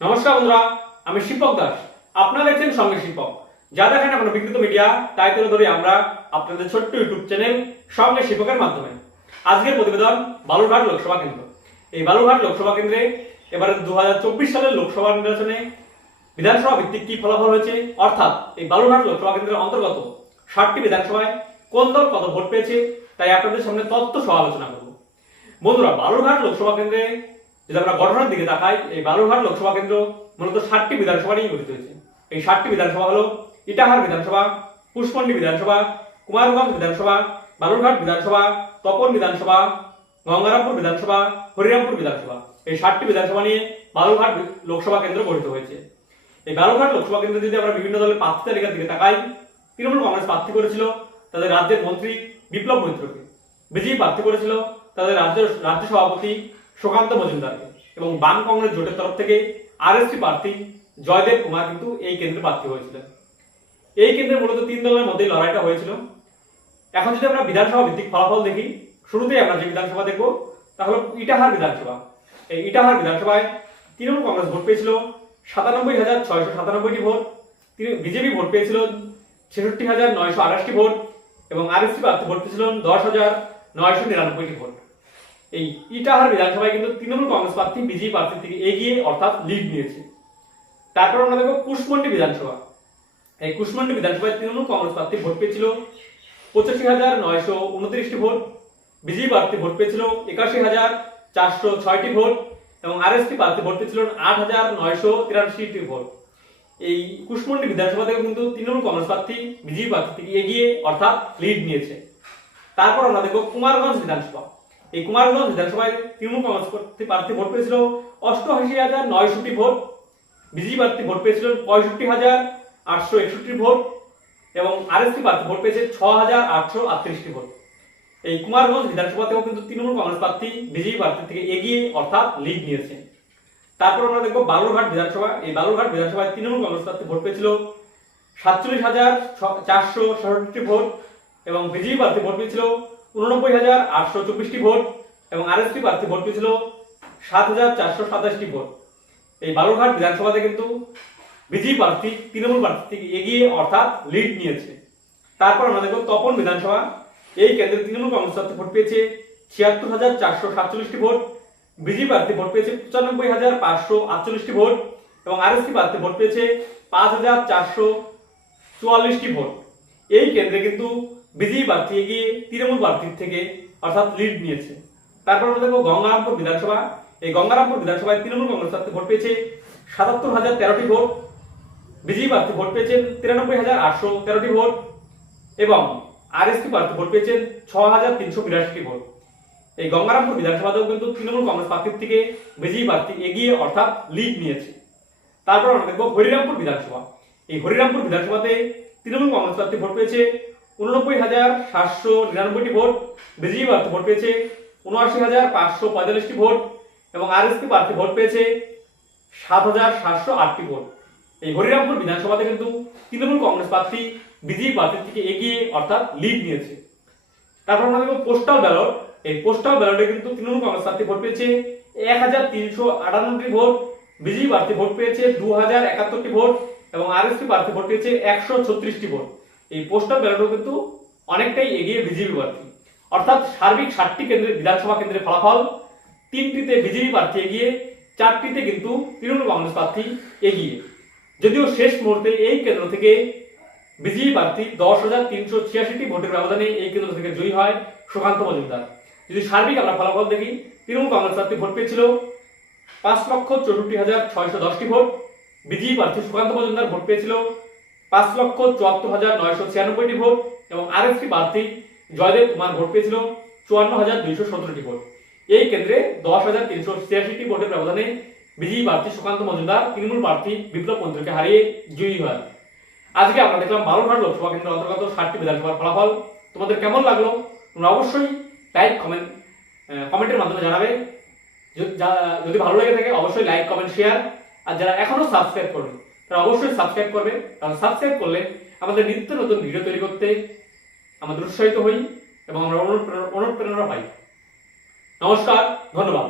নমস্কার বন্ধুরা, আমি শিপক দাস। আপনারা দেখছেন সঙ্গে শিপক। যা দেখেন এখন বিকৃত মিডিয়া তাই তুলে ধরে আমরা আপনাদের ছোট্ট ইউটিউব চ্যানেল সঙ্গে শিপকের মাধ্যমে। আজকের প্রতিবেদন বালুরঘাট লোকসভা কেন্দ্র। এই বালুরঘাট লোকসভা কেন্দ্রে এবারে 2024 সালের লোকসভা নির্বাচনে বিধানসভা ভিত্তিক কি ফলাফল হয়েছে, অর্থাৎ এই বালুরঘাট লোকসভা কেন্দ্রের অন্তর্গত 60টি বিধানসভায় কোন দল কত ভোট পেয়েছে তাই আপনাদের সামনে তথ্য সহ আলোচনা করব। বন্ধুরা, বালুরঘাট লোকসভা কেন্দ্রে যদি আমরা গঠনের দিকে তাকাই, এই বালুরঘাট লোকসভা কেন্দ্র মূলত 60টি বিধানসভা নিয়ে গঠিত হয়েছে। এই 60টি বিধানসভা হলো ইটাহার বিধানসভা, কুশমন্ডি বিধানসভা, কুমারগঞ্জ বিধানসভা, বালুরঘাট বিধানসভা, তপন বিধানসভা, গঙ্গারামপুর বিধানসভা, হরিরামপুর বিধানসভা। এই 60টি বিধানসভা নিয়ে বালুরঘাট লোকসভা কেন্দ্র গঠিত হয়েছে। এই বালুরঘাট লোকসভা কেন্দ্রে যদি আমরা বিভিন্ন দলের প্রার্থী তালিকার দিকে তাকাই, তৃণমূল কংগ্রেস প্রার্থী করেছিল তাদের রাজ্যের মন্ত্রী বিপ্লব মৈত্রকে, বিজেপি প্রার্থী করেছিল তাদের রাজ্য সভাপতি সুকান্ত মজুমদারকে, এবং বাম কংগ্রেস জোটের তরফ থেকে আরএসপি প্রার্থী জয়দেব কুমার কিন্তু এই কেন্দ্রে প্রার্থী হয়েছিলেন। এই কেন্দ্রে মূলত তিন দলের মধ্যে লড়াইটা হয়েছিল। এখন যদি আমরা বিধানসভা ভিত্তিক ফলাফল দেখি, শুরুতেই আমরা যে বিধানসভা দেখব তা হলো ইটাহার বিধানসভা। এই ইটাহার বিধানসভায় তৃণমূল কংগ্রেস ভোট পেয়েছিল 97,697টি ভোট, বিজেপি ভোট পেয়েছিল 66,928টি ভোট, এবং আরএসপি প্রার্থী ভোট পেয়েছিল 10,999টি ভোট। এই ইটাহার বিধানসভায় কিন্তু তৃণমূল কংগ্রেস প্রার্থী বিজেপি প্রার্থীর থেকে এগিয়ে অর্থাৎ লিড নিয়েছে। তারপর আমরা দেখব কুশমন্ডি বিধানসভা। এই কুশমন্ডি বিধানসভায় তৃণমূল কংগ্রেস প্রার্থী ভোট পেয়েছিল 85,929টি ভোট, বিজেপি প্রার্থী ভোট পেয়েছিল 81,406টি ভোট, এবং আরএসপি প্রার্থী ভোট পেয়েছিল 8,983টি ভোট। এই কুশমন্ডি বিধানসভা থেকে কিন্তু তৃণমূল কংগ্রেস প্রার্থী বিজেপি প্রার্থী থেকে এগিয়ে অর্থাৎ লিড নিয়েছে। তারপর আমরা দেখব কুমারগঞ্জ বিধানসভা। এই কুমারগঞ্জ বিধানসভায় তৃণমূল কংগ্রেস প্রার্থী ভোট পেয়েছিল 88,900টি ভোট, বিজেপি প্রার্থী ভোট পেয়েছিল 65,861টি ভোট, এবং আরএসপি প্রার্থী ভোট পেয়েছে 6,838টি ভোট। এই কুমারগঞ্জ বিধানসভাতেও কিন্তু তৃণমূল কংগ্রেস প্রার্থী বিজেপি প্রার্থী থেকে এগিয়ে অর্থাৎ লিড নিয়েছে। তারপর আমরা দেখব বালুরঘাট বিধানসভা। এই বালুরঘাট বিধানসভায় তৃণমূল কংগ্রেস প্রার্থী ভোট পেয়েছিল 47,467টি ভোট, এবং বিজেপি প্রার্থী ভোট পেয়েছিল 89,824টি ভোট, এবং আরএসপি প্রার্থী ভোট পেয়েছিল 7,427টি ভোট। এই বালুরঘাট বিধানসভাতে কিন্তু বিজেপি প্রার্থী তৃণমূল প্রার্থী থেকে এগিয়ে অর্থাৎ লিড নিয়েছে। তারপর আমরা দেখব তপন বিধানসভা। এই কেন্দ্রে তৃণমূল কংগ্রেস প্রার্থী ভোট পেয়েছে 76,447টি ভোট, বিজেপি প্রার্থী ভোট পেয়েছে 95,548টি ভোট, এবং আরএসপি প্রার্থী ভোট পেয়েছে 5,444টি ভোট। এই কেন্দ্রে কিন্তু বিজেপি প্রার্থী এগিয়ে তৃণমূল প্রার্থীর থেকে অর্থাৎ লিড নিয়েছে। তারপর আমরা দেখব গঙ্গারামপুর বিধানসভা। এই গঙ্গারামপুর বিধানসভায় তৃণমূল কংগ্রেস প্রার্থী ভোট পেয়েছে 77,013টি ভোট, বিজেপি প্রার্থী ভোট পেয়েছেন 93,813টি ভোট, এবং আরএসপি প্রার্থী ভোট পেয়েছেন 6,382টি ভোট। এই গঙ্গারামপুর বিধানসভাতেও কিন্তু তৃণমূল কংগ্রেস প্রার্থীর থেকে বিজেপি প্রার্থী এগিয়ে অর্থাৎ লিড নিয়েছে। তারপর আমরা দেখব হরিরামপুর বিধানসভা। এই হরিরামপুর বিধানসভাতে তৃণমূল কংগ্রেস প্রার্থী ভোট পেয়েছে 89,799টি ভোট, বিজেপি প্রার্থী ভোট পেয়েছে 79,545টি ভোট, এবং আরএসপি প্রার্থী ভোট পেয়েছে 7,708টি ভোট। এই হরিরামপুর বিধানসভাতে কিন্তু তৃণমূল কংগ্রেস প্রার্থী বিজেপি প্রার্থীর থেকে এগিয়ে অর্থাৎ লিড নিয়েছে। তারপর আমরা দেখব পোস্টাল ব্যালট। এই পোস্টাল ব্যালটে কিন্তু তৃণমূল কংগ্রেস প্রার্থী ভোট পেয়েছে 1,398টি ভোট, বিজেপি প্রার্থী ভোট পেয়েছে 2,071টি ভোট, এবং আরএসপি প্রার্থী ভোট পেয়েছে 136টি ভোট। এই পোস্টাল ব্যালটও কিন্তু অনেকটাই এগিয়ে বিজেপি প্রার্থী। অর্থাৎ সার্বিক 60টি কেন্দ্রের বিধানসভা কেন্দ্রের ফলাফল 3টিতে বিজেপি প্রার্থী এগিয়ে, 4টিতে কিন্তু তৃণমূল কংগ্রেস প্রার্থী এগিয়ে। যদিও শেষ মুহূর্তে এই কেন্দ্র থেকে বিজেপি প্রার্থী 10,386টি ভোটের ব্যবধানে এই কেন্দ্র থেকে জয়ী হয় সুকান্ত মজুমদার। যদি সার্বিক আমরা ফলাফল দেখি, তৃণমূল কংগ্রেস প্রার্থী ভোট পেয়েছিল 5,64,610টি ভোট, বিজেপি প্রার্থী সুকান্ত মজুমদার ভোট পেয়েছিল 5,74,996টি ভোট, এবং আরএসপি প্রার্থী জয়দেব কুমার ভোট পেয়েছিল 54,217টি ভোট। এই কেন্দ্রে 10,386টি ভোটের ব্যবধানে বিজেপি প্রার্থী সুকান্ত মজুমদার তৃণমূল প্রার্থী বিপ্লব মৈত্রকে হারিয়ে জয়ী হয়। আজকে আমরা দেখলাম বালুরঘাট লোকসভা কেন্দ্রের অন্তর্গত 60টি বিধানসভার ফলাফল। তোমাদের কেমন লাগলো তোমরা অবশ্যই কমেন্টের মাধ্যমে জানাবে। যদি ভালো লেগে থাকে অবশ্যই লাইক, কমেন্ট, শেয়ার। আর যারা এখনো সাবস্ক্রাইব করবে তারা অবশ্যই সাবস্ক্রাইব করবে, কারণ সাবস্ক্রাইব করলে আমাদের নিত্য নতুন ভিডিও তৈরি করতে আমাদের উৎসাহিত হই এবং আমরা অনুপ্রেরণা পাই। নমস্কার, ধন্যবাদ।